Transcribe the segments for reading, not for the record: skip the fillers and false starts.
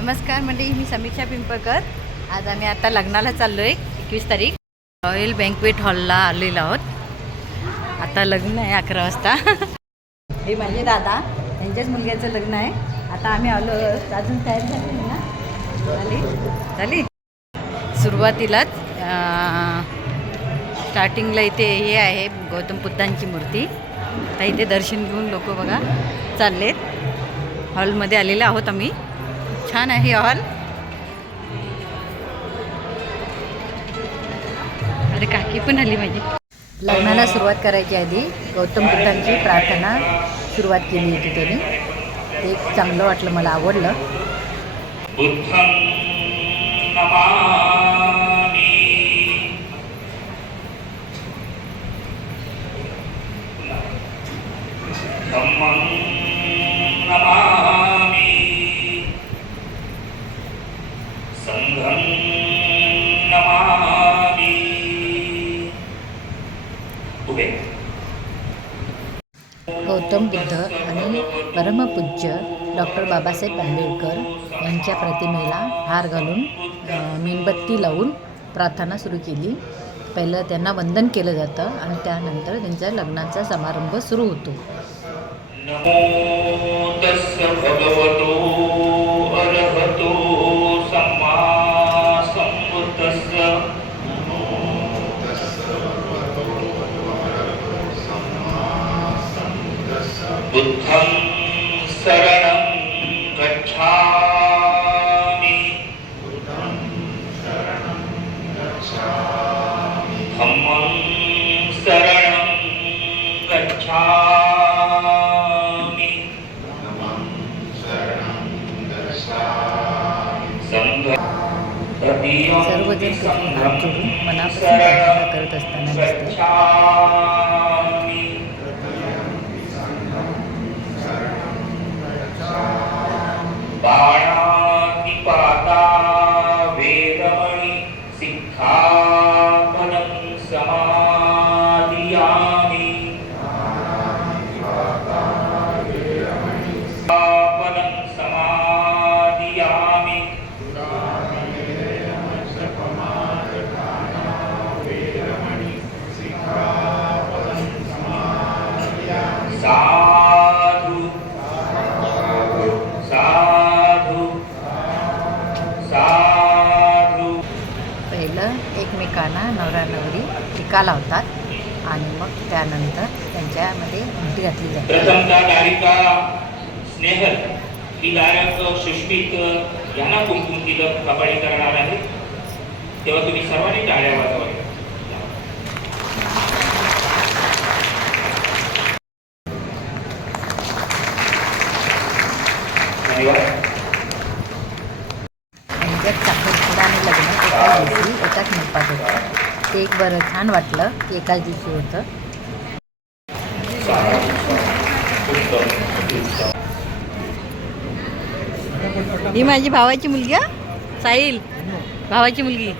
नमस्कार मंडळी, मी समीक्षा पिंपळकर. आज आम्ही आता लग्नाला चाललो आहे. 21 तारीख रॉयल बँक्वेट हॉलला आलेलो आहोत. आता लग्न आहे 11 वाजता. हे माझे दादा, त्यांच्याच मुलग्याचं लग्न आहे. आता आम्ही आलो. अजून तयारी झाली नाही ना? झाली. सुरुवातीलाच स्टार्टिंगला इथे हे आहे गौतम बुद्धांची मूर्ती. आता इथे दर्शन घेऊन लोक बघा चाललेत. हॉलमध्ये आलेले आहोत आम्ही. छान आहे हॉल. अरे काकी पण आली माझी. लग्नाला सुरुवात करायची आधी गौतम बुद्धांची प्रार्थना सुरुवात केली होती त्यांनी. ते चांगलं वाटलं, मला आवडलं. बुद्धं नमामि धम्मं नमामि संघं नमामि. उभे. गौतम बुद्ध आणि परमपूज्य डॉक्टर बाबासाहेब आंबेडकर यांच्या प्रतिमेला हार घालून मेणबत्ती लावून प्रार्थना सुरू केली. पहिलं त्यांना वंदन केलं जातं आणि त्यानंतर त्यांचा लग्नाचा समारंभ सुरू होतो. नमो तस्य भगवतो अरहतो सम्मा सम्बुद्धस्य. बुद्धं शरणं गच्छामि. धम्मं शरणं गच्छामि. सर्वजण कधी हात जोडून मनापासून प्रार्थना करत असताना दिसते. बाणातिपाता वेदमणि सिक्खापदं समादियामि. सिक्खापदं समादियामि. साधु साधु साधु. पहिलं एकमेकांना नवरा नवरी टीका लावतात आणि मग त्यानंतर त्यांच्यामध्ये उलटी घातली जाते. प्रथमतः दारिका स्नेहल ही दारक सुष्मित यांना कुंकुम तिलक कपाळी करणार आहे. तेव्हा तुम्ही सर्वांनी टाळ्या वाजवाव्या. त्यांच्यात साखरपुडा आणि लग्न एकाच दिवशी एकाच मंडपात होतं. ते एक बरं छान वाटलं की एकाच दिवशी होतं. ही माझी भावाची मुलगी, साहिल भावाची मुलगी.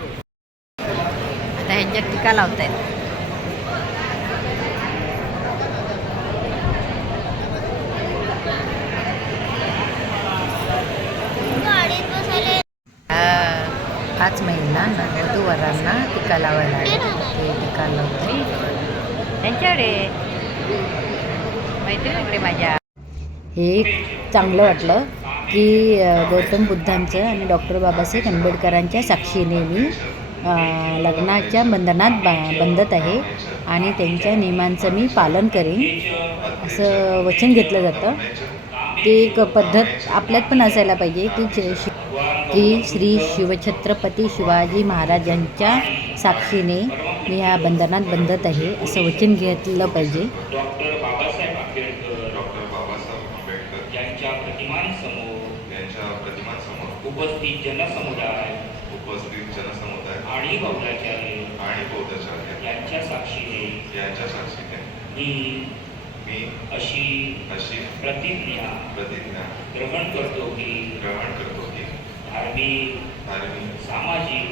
आता ह्यांच्यात टीका लावतायत. पाच महिलांना वधूवरांना टीका लावायला ते टीका लावते त्यांच्याकडे मैत्रिणीकडे माझ्या. हे चांगलं वाटलं की गौतम बुद्धांचं आणि डॉक्टर बाबासाहेब आंबेडकरांच्या साक्षीने मी लग्नाच्या बंधनात बंधत आहे आणि त्यांच्या नियमांचं मी पालन करेन असं वचन घेतलं जातं. ते एक पद्धत आपल्यात पण असायला पाहिजे की श्री शिवछत्रपती शिवाजी महाराजांच्या साक्षीने मी ह्या बंधनात बंधत आहे असं वचन घेतलं पाहिजे. डॉक्टर बाबासाहेब आंबेडकर यांच्या प्रतिमांसमोर उपस्थित जनसमुदाय आणि बौद्धाचार्य यांच्या साक्षीने मी अशी प्रतिज्ञा ग्रहण करतो की धार्मिक सामाजिक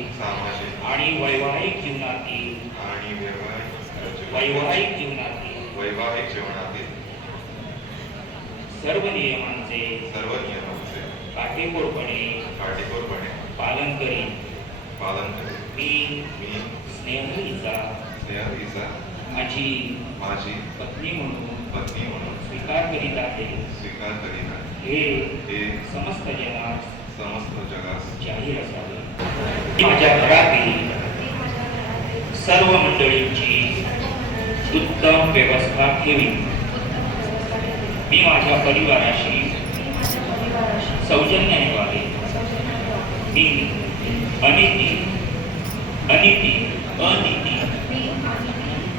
आणि वैवाहिक जीवनातील सर्व नियमांचे काटेकोरपणे काटेकोरपणे पालन करीन. पालन करेन. मी मी स्नेह हिचा स्नेहलीचा माझी माझी पत्नी म्हणून पत्नी म्हणून स्वीकार करीत आहे. स्वीकार करीत आहे. हे हे समस्त जगात समस्त जगास जाहीर असावे. माझ्या घरातील सर्व मंडळींची उत्तम व्यवस्था ठेवी. मी माझ्या परिवाराशी सौजन्याने वागेन. मी अनिती अनिती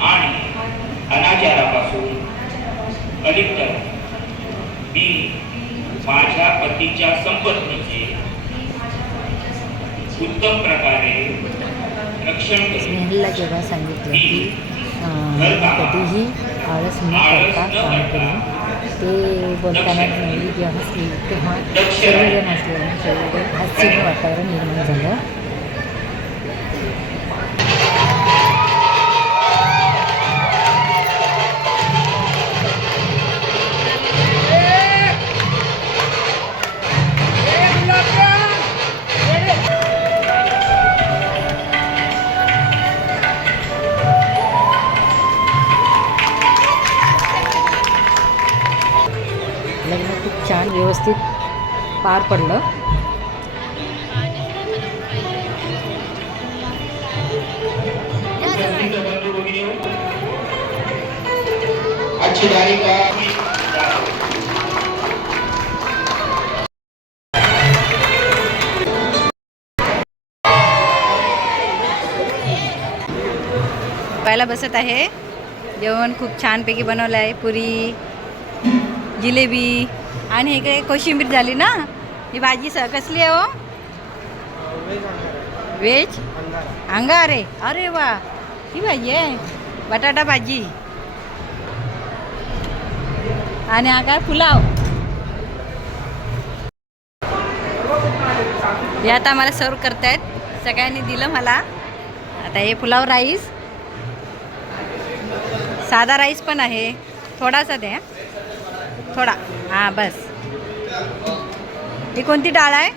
आणि अनाचारापासून अलिप्त राहीन. मी माझ्या पतीच्या संपत्तीचे उत्तम प्रकारे रक्षण करेन. स्नेहलला जेव्हा सांगितलं की कधीही आळस न करता काम करून ते बोलताना नवरी जेव्हा हसली तेव्हा सर्वजण हसले आणि सर्वजण हास्यमय वातावरण निर्माण झालं. लग्न खूप छान व्यवस्थित पार पडलं. आजची तारीख पाहायला बसत आहे. जेवण खूप छानपैकी बनवलं आहे. पुरी, जिलेबी आणि इकडे कोशिंबीर झाली ना. ही भाजी कसली आहे हो? व्हेज अंगारे. अरे वा, ही भाजी आहे. बटाटा भाजी आणि हा काय पुलाव. हे आता मला सर्व करतायत. सगळ्यांनी दिलं मला. आता हे पुलाव राईस, साधा राईस पण आहे. थोडासा द्या, थोडा. हां बस. ही कोणती डाळ आहे?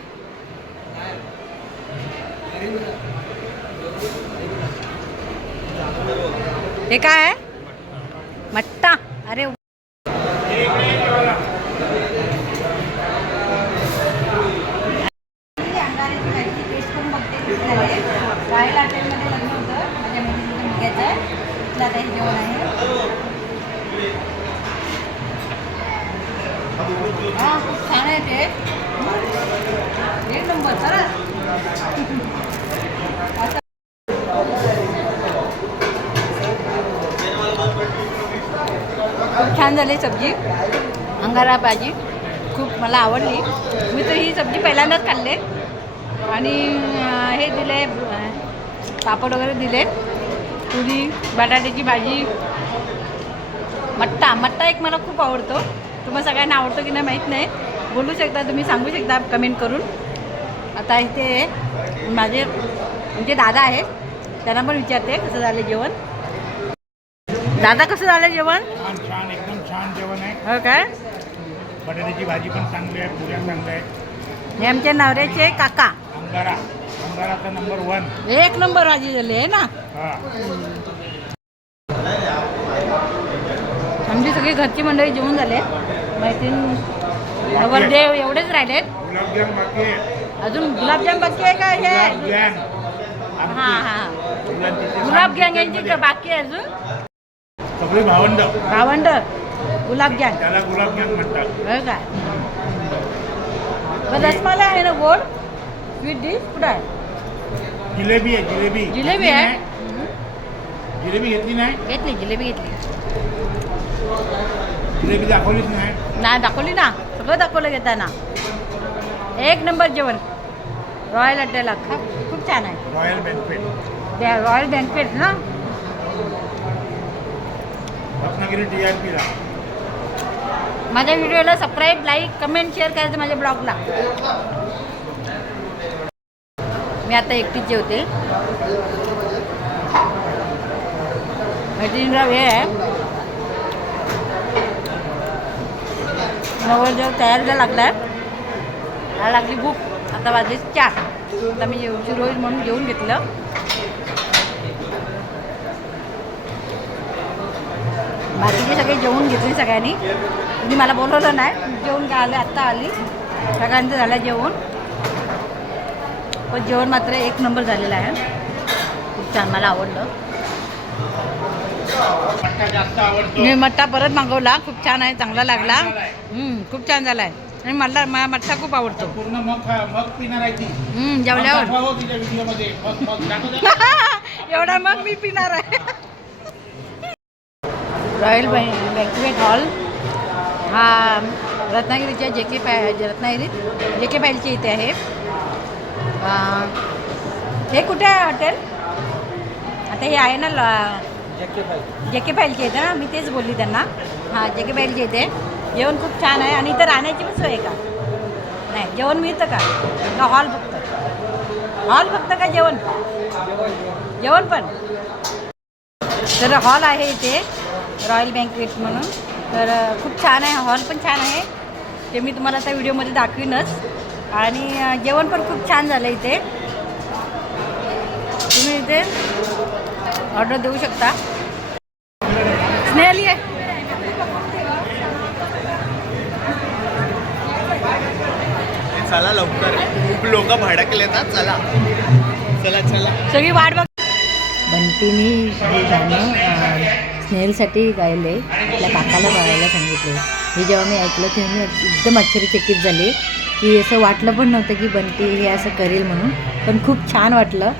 हे काय आहे? मट्टा. अरे रॉयल हॉटेलमध्ये लग्न होतं माझ्या मैत्रिणीच्या मुलग्याचं. तिथलं आता हे जेवण आहे. हां खूप छान आहे ते. एक नंबर खरंच. खूप छान झाली सब्जी. अंगारा भाजी खूप मला आवडली. मी तर ही सब्जी पहिल्यांदाच खाल्ले. आणि हे दिले, पापड वगैरे दिले, पुरी, बटाट्याची भाजी, मट्टा एक मला खूप आवडतो. तुम्हाला सगळ्यांना आवडतो की नाही माहीत नाही. बोलू शकता तुम्ही, सांगू शकता कमेंट करून. आता इथे माझे म्हणजे दादा आहेत, त्यांना पण विचारते कसं झालं जेवण. दादा कसं झालं जेवण? छान छान एकदम छान जेवण आहे. हो काय? बटाट्याची भाजी पण चांगली आहे, पुऱ्या चांगल्या आहेत. हे आमच्या नवऱ्याचे काका. अंगाराचा नंबर 1. एक नंबर भाजी झाली आहे ना. हां आमची सगळी घरची मंडळी जेवून झाले. मैत्रीण, नवरदेव एवढेच राहिलेत. गुलाबजाम बाकी आहे. अजून गुलाबजाम बाकी आहे का? हे गुलाबजाम हां हां गुलाबजाम यांची बाकी आहे अजून. सगळे भावंड गुलाबजाम. त्याला गुलाबजाम म्हणतात. हो काय? रसमलाई आहे ना गोड. स्वीट डिश कुठं आहे? जिलेबी आहे. जिलेबी जिलेबी आहे. जिलेबी घेतली नाही. घेतली जिलेबी घेतली. जिलेबी दाखवलीच नाही. नाही दाखवली ना, सगळं दाखवलं घेताना. एक नंबर जेवण रॉयल हॉटेलला. खूप छान आहे. रॉयल बँक्वेट, रॉयल बँक्वेट ना. रत्नागिरी TRP ला. माझ्या व्हिडिओला सबस्क्राईब, लाईक, कमेंट, शेअर करायचं माझ्या ब्लॉगला. मी आता एकटीच जेवते. मैत्रिणीला वेळ आहे. नवरदेव तयारीला लागला आहे. लागली भूक. आता वाजले 4. आता मी उशीर होईल म्हणून जेवून घेतलं. बाकीचे सगळे जेवून घेतले सगळ्यांनी. तुम्ही मला बोलवलं नाही, जेवून काय आले, आत्ता आली. सगळ्यांचं झालं जेवण. पण जेवण मात्र एक नंबर झालेलं आहे. खूप छान, मला आवडलं. मट्टा जास्त आवडतो. मी मट्टा परत मागवला. खूप छान आहे, चांगला लागला. खूप छान झाला आहे आणि मला मट्टा खूप आवडतो. पूर्ण मग पिणार आहे ती. जेवल्यावर दाखवा तिच्या व्हिडिओमध्ये मग दाखव. एवढा मग मी पिणार आहे. रॉयल बँक्वेट हॉल हा रत्नागिरीच्या रत्नागिरीत जे के पायलच्या इथे आहे. हे कुठे आहे हॉटेल? आता हे आहे ना जे के पायलचे इथे ना, मी तेच बोलली त्यांना. हां, जे के पायलचे इथे जेवण खूप छान आहे. आणि इथं राहण्याची पण सोय आहे का? नाही, जेवण मिळतं का हॉल फक्त? हॉल फक्त का जेवण जेवण पण? तर हॉल आहे इथे रॉयल बँक्वेट म्हणून. तर खूप छान आहे, हॉल पण छान आहे. ते मी तुम्हाला आता व्हिडिओमध्ये दाखवीनच. आणि जेवण पण खूप छान झालं इथे. तुम्ही इथे ऑर्डर देऊ शकता. स्नेहली आहे. चला लवकर, खूप लोक भडकले ना. चला चला चला, सगळी वाट बघ. बंटीनी हे गाणं स्नेहलसाठी गायले. आपल्या काकाला गायला सांगितले. हे जेव्हा मी ऐकलं तेव्हा मी एकदम आश्चर्यचकित झाले की असं वाटलं पण नव्हतं की बंटी हे असं करेल म्हणून. पण खूप छान वाटलं.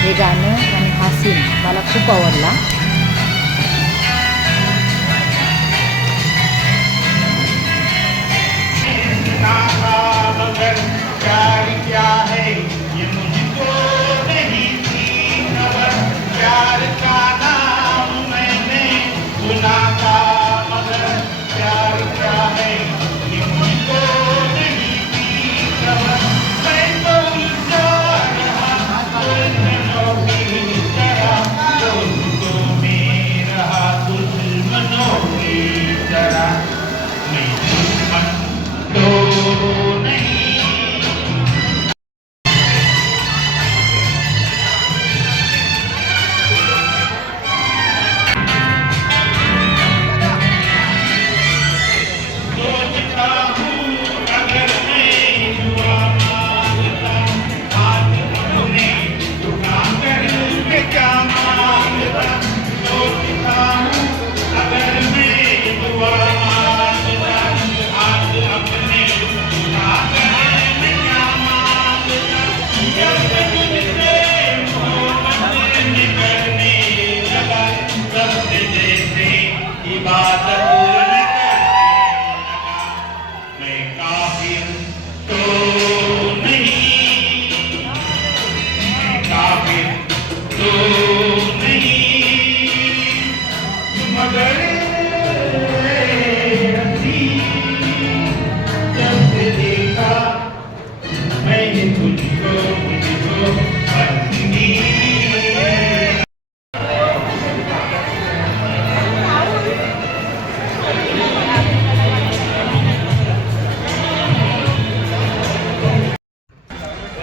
हे गाणं आणि हा सीन मला खूप आवडला.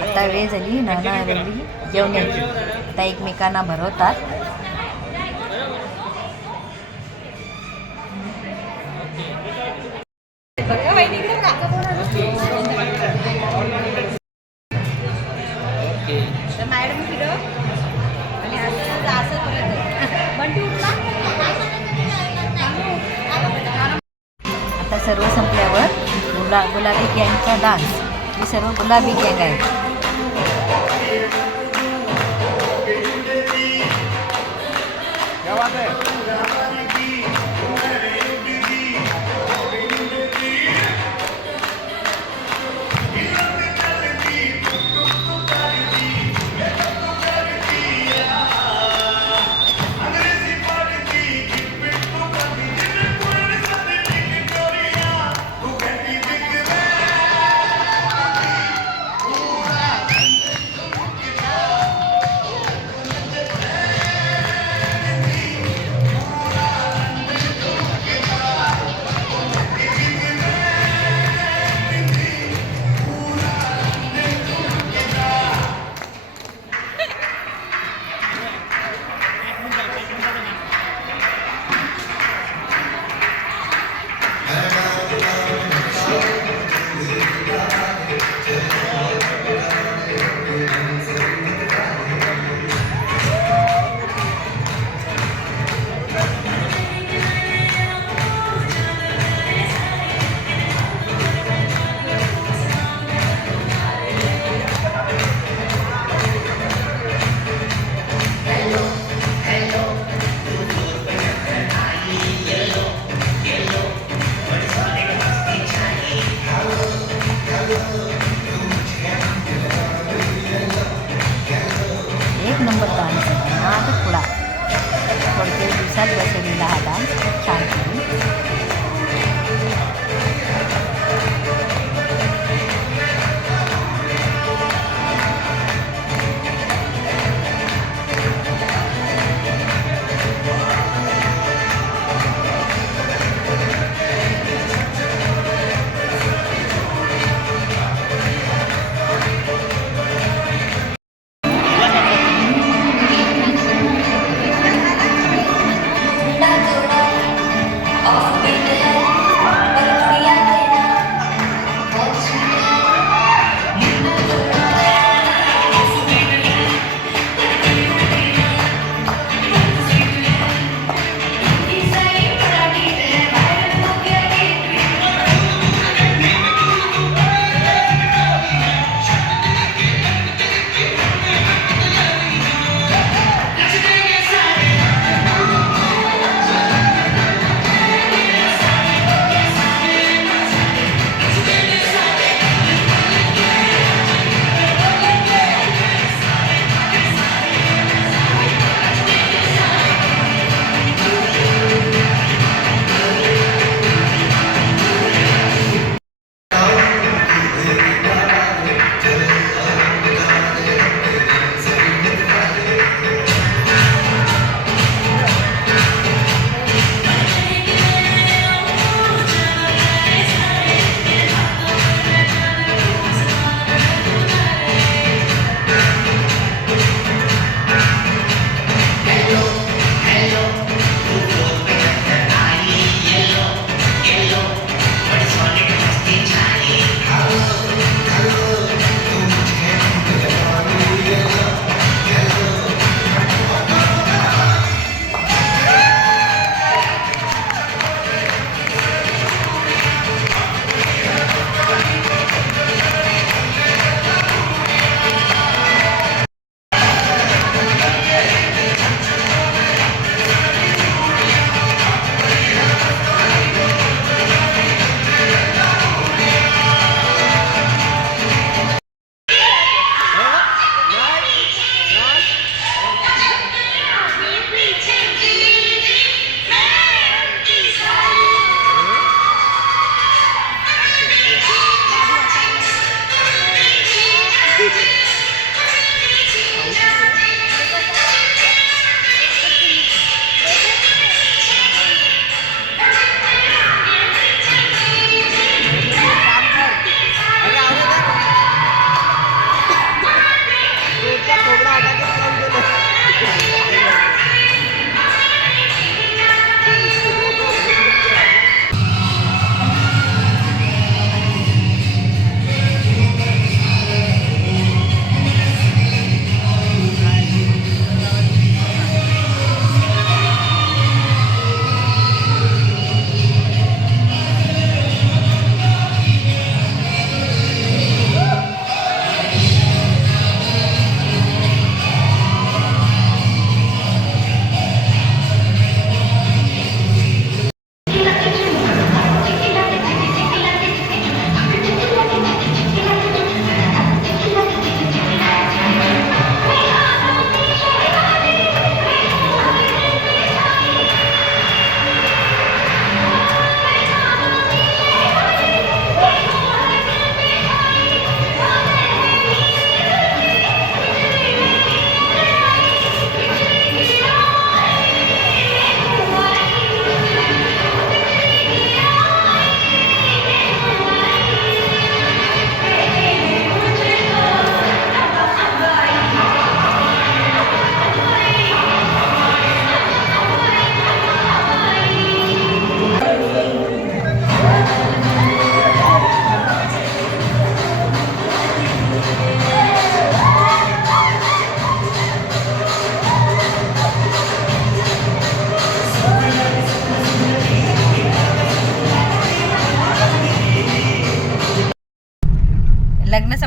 आता वेळ झाली, नाना आलेली जेवण्याची. आता एकमेकांना भरवतात. आता सर्व संपल्यावर गुलाबी गँगचा डान्स. ही सर्व गुलाबी गँग आहे.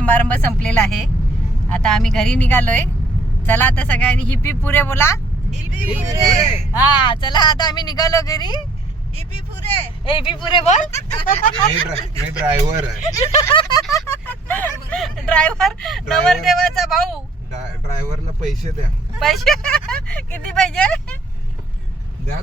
समारंभ संपलेला आहे. आता आम्ही घरी निघालोय. चला आता सगळ्यांनी हिपी पुरे बोला. हा चला आता आम्ही निघालो घरी. हिपी पुरे बोल. मी ड्रायव्हर आहे. ड्रायव्हर नवरदेवाचा भाऊ. ड्रायव्हरला पैसे द्या. पैसे किती पाहिजे? द्या